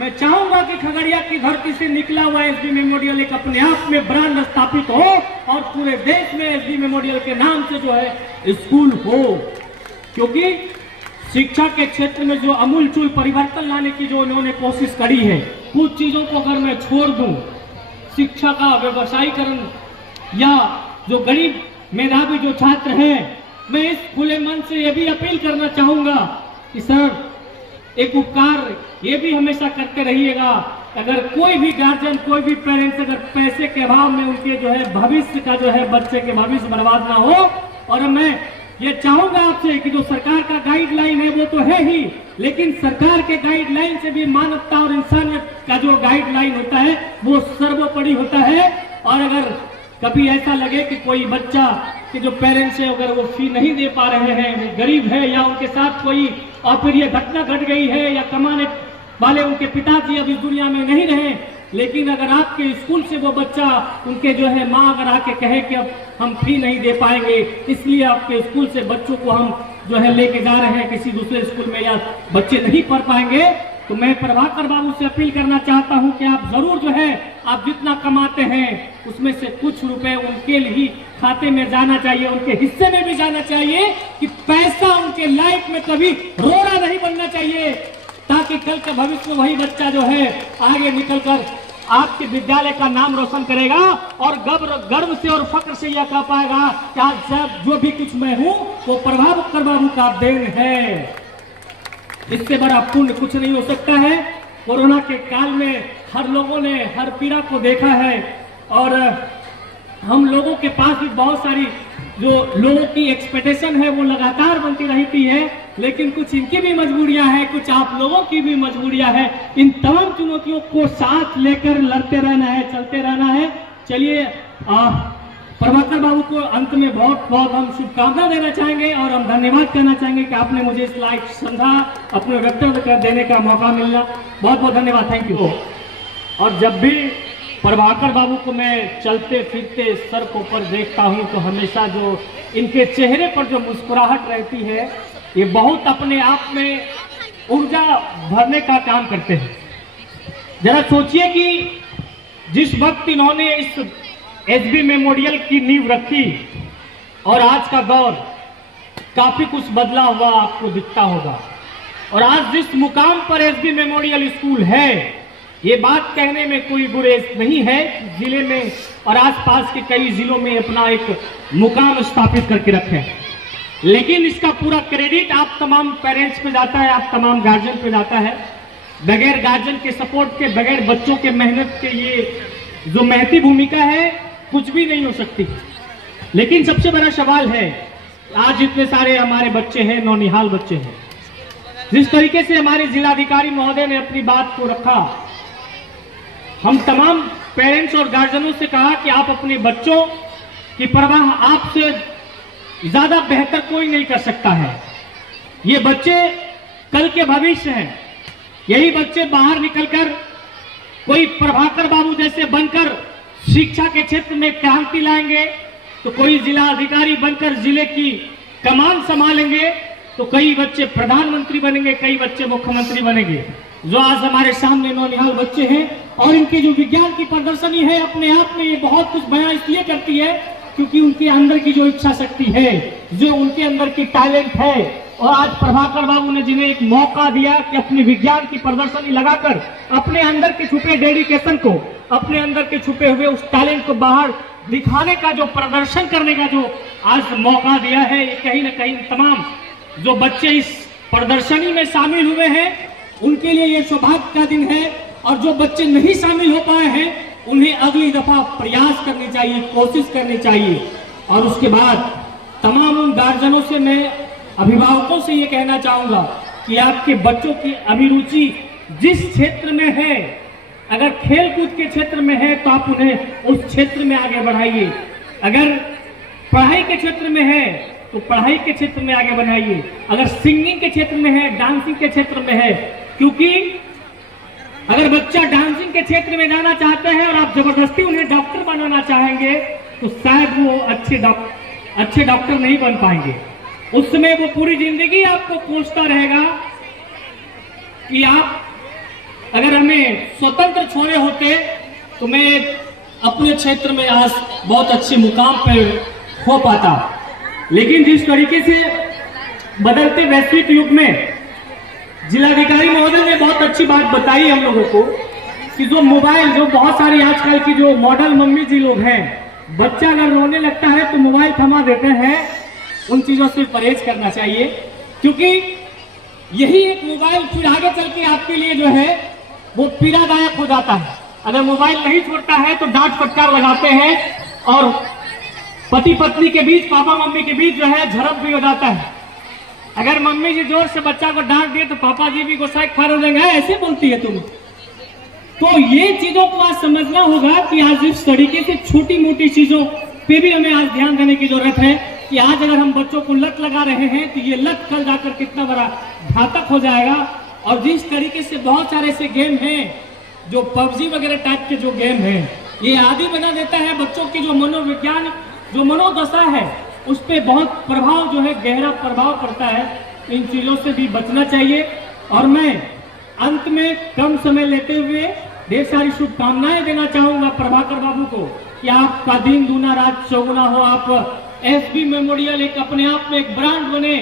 मैं चाहूंगा कि खगड़िया की धरती से निकला हुआ एसबी मेमोरियल एक अपने आप में ब्रांड स्थापित हो और पूरे देश में एसबी मेमोरियल के नाम से जो है स्कूल हो। क्योंकि शिक्षा के क्षेत्र में जो अमूलचूल परिवर्तन लाने की जो उन्होंने कोशिश करी है, कुछ चीजों को अगर मैं छोड़ दूं, शिक्षा का व्यवसायीकरण या जो गरीब मेधावी जो छात्र हैं, मैं इस खुले मन से ये भी अपील करना चाहूंगा कि सर एक उपकार ये भी हमेशा करते रहिएगा, अगर कोई भी गार्जियन, कोई भी पेरेंट्स अगर पैसे के अभाव में उनके जो है भविष्य का जो है बच्चे के भविष्य बर्बाद ना हो, और मैं ये चाहूंगा आपसे कि जो सरकार का गाइडलाइन है वो तो है ही, लेकिन सरकार के गाइडलाइन से भी मानवता और इंसानियत का जो गाइडलाइन होता है वो सर्वोपरि होता है। और अगर कभी ऐसा लगे कि कोई बच्चा के जो पेरेंट्स है अगर वो फी नहीं दे पा रहे हैं, वो गरीब है या उनके साथ कोई अप्रिय घटना घट गई है या कमाने वाले उनके पिताजी अब इस दुनिया में नहीं रहे, लेकिन अगर आपके स्कूल से वो बच्चा उनके जो है माँ अगर आके कहे कि अब हम फी नहीं दे पाएंगे, इसलिए आपके स्कूल से बच्चों को हम जो है लेके जा रहे हैं किसी दूसरे स्कूल में या बच्चे नहीं पढ़ पाएंगे, तो मैं प्रभाकर बाबू से अपील करना चाहता हूं कि आप जरूर जो है आप जितना कमाते हैं उसमें से कुछ रुपए उनके लिए खाते में जाना चाहिए, उनके हिस्से में भी जाना चाहिए कि पैसा उनके लाइफ में कभी रोड़ा नहीं बनना चाहिए, ताकि कल के भविष्य में वही बच्चा जो है आगे निकलकर आपके विद्यालय का नाम रोशन करेगा और गर्व से और फक्र से यह कह पाएगा कि आज जो भी कुछ मैं हूं वो प्रभाकर बाबू का देन है। इससे बड़ा पुण्य कुछ नहीं हो सकता है। कोरोना के काल में हर लोगों ने हर पीड़ा को देखा है और हम लोगों के पास भी बहुत सारी जो लोगों की एक्सपेक्टेशन है वो लगातार बनती रहती है, लेकिन कुछ इनकी भी मजबूरियां हैं, कुछ आप लोगों की भी मजबूरियां हैं। इन तमाम चुनौतियों को साथ लेकर लड़ते रहना है, चलते रहना है। चलिए प्रभाकर बाबू को अंत में बहुत बहुत हम शुभकामना देना चाहेंगे और हम धन्यवाद करना चाहेंगे कि आपने मुझे इस लायक समझा, अपने वक्तव्य कर देने का मौका मिलना, बहुत बहुत धन्यवाद, थैंक यू। और जब भी प्रभाकर बाबू को मैं चलते फिरते सड़कों पर देखता हूं तो हमेशा जो इनके चेहरे पर जो मुस्कुराहट रहती है ये बहुत अपने आप में ऊर्जा भरने का काम करते हैं। जरा सोचिए कि जिस वक्त इन्होंने इस एसबी मेमोरियल की नींव रखी और आज का दौर काफी कुछ बदला हुआ आपको दिखता होगा, और आज जिस मुकाम पर एसबी मेमोरियल स्कूल है ये बात कहने में कोई गुरेज नहीं है, जिले में और आसपास के कई जिलों में अपना एक मुकाम स्थापित करके रखे हैं, लेकिन इसका पूरा क्रेडिट आप तमाम पेरेंट्स पे जाता है, आप तमाम गार्जियन पे जाता है। बगैर गार्जियन के सपोर्ट के, बगैर बच्चों के मेहनत के ये जो महती भूमिका है कुछ भी नहीं हो सकती। लेकिन सबसे बड़ा सवाल है आज जितने सारे हमारे बच्चे हैं, नौनिहाल बच्चे हैं, जिस तरीके से हमारे जिलाधिकारी महोदय ने अपनी बात को रखा, हम तमाम पेरेंट्स और गार्जियनों से कहा कि आप अपने बच्चों की परवाह आपसे ज्यादा बेहतर कोई नहीं कर सकता है। ये बच्चे कल के भविष्य हैं, यही बच्चे बाहर निकलकर कोई प्रभाकर बाबू जैसे बनकर शिक्षा के क्षेत्र में क्रांति लाएंगे, तो कोई जिला अधिकारी बनकर जिले की कमान संभालेंगे, तो कई बच्चे प्रधानमंत्री बनेंगे, कई बच्चे मुख्यमंत्री बनेंगे। जो आज हमारे सामने नौनिहाल बच्चे हैं और इनकी जो विज्ञान की प्रदर्शनी है अपने आप में ये बहुत कुछ बयां इसलिए करती है क्योंकि उनके अंदर की जो इच्छा शक्ति है, जो उनके अंदर की टैलेंट है, और आज प्रभाकर बाबू ने जिन्हें एक मौका दिया कि अपनी विज्ञान की प्रदर्शनी लगाकर अपने अंदर के छुपे डेडिकेशन को, अपने अंदर के छुपे हुए उस टैलेंट को बाहर दिखाने का, जो प्रदर्शन करने का जो आज मौका दिया है, ये कहीं ना कहीं तमाम जो बच्चे इस प्रदर्शनी में शामिल हुए हैं उनके लिए ये सौभाग्य का दिन है, और जो बच्चे नहीं शामिल हो पाए हैं उन्हें अगली दफा प्रयास करनी चाहिए, कोशिश करनी चाहिए। और उसके बाद तमाम उन गार्जियनों से, मैं अभिभावकों से ये कहना चाहूंगा कि आपके बच्चों की अभिरुचि जिस क्षेत्र में है, अगर खेल कूद के क्षेत्र में है तो आप उन्हें उस क्षेत्र में आगे बढ़ाइए, अगर पढ़ाई के क्षेत्र में है तो पढ़ाई के क्षेत्र में आगे बढ़ाइए, अगर सिंगिंग के क्षेत्र में है, डांसिंग के क्षेत्र में है, क्योंकि अगर बच्चा डांसिंग के क्षेत्र में जाना चाहते हैं और आप जबरदस्ती उन्हें डॉक्टर बनाना चाहेंगे तो शायद वो अच्छे डॉक्टर नहीं बन पाएंगे। उस समय वो पूरी जिंदगी आपको कोसता रहेगा कि आप अगर हमें में स्वतंत्र छोरे होते तो मैं अपने क्षेत्र में आज बहुत अच्छे मुकाम पर हो पाता। लेकिन जिस तरीके से बदलते वैश्विक युग में जिलाधिकारी महोदय ने बहुत अच्छी बात बताई हम लोगों को कि जो मोबाइल, जो बहुत सारी आजकल की जो मॉडल मम्मी जी लोग हैं, बच्चा अगर रोने लगता है तो मोबाइल थमा देते हैं, उन चीजों से परहेज करना चाहिए, क्योंकि यही एक मोबाइल फिर आगे चल के आपके लिए जो है वो पीड़ादायक हो जाता है। अगर मोबाइल नहीं छोड़ता है तो डांट फटकार लगाते हैं और पति पत्नी के बीच, पापा मम्मी के बीच जो है झड़प भी हो जाता है। अगर मम्मी जी जोर से बच्चा को डांट दिए तो पापा जी भी गुस्सा खार हो जाएंगे, ऐसे बोलती है तुम। तो ये चीजों को आज समझना होगा कि आज इस तरीके से छोटी मोटी चीजों पे भी हमें आज ध्यान देने की जरूरत है कि आज अगर हम बच्चों को लत लगा रहे हैं तो ये लत कल जाकर कितना बड़ा घातक हो जाएगा। और जिस तरीके से बहुत सारे ऐसे गेम हैं जो पबजी वगैरह टाइप के जो गेम हैं, ये आदि बना देता है बच्चों की जो मनोविज्ञान, जो मनोदशा है उस पर बहुत प्रभाव जो है, गहरा प्रभाव पड़ता है। इन चीजों से भी बचना चाहिए। और मैं अंत में कम समय लेते हुए ढेर सारी शुभकामनाएं देना चाहूंगा प्रभाकर बाबू को कि आपका दिन दूना रात चौगुना हो। आप एसबी मेमोरियल एक अपने आप में एक ब्रांड बने,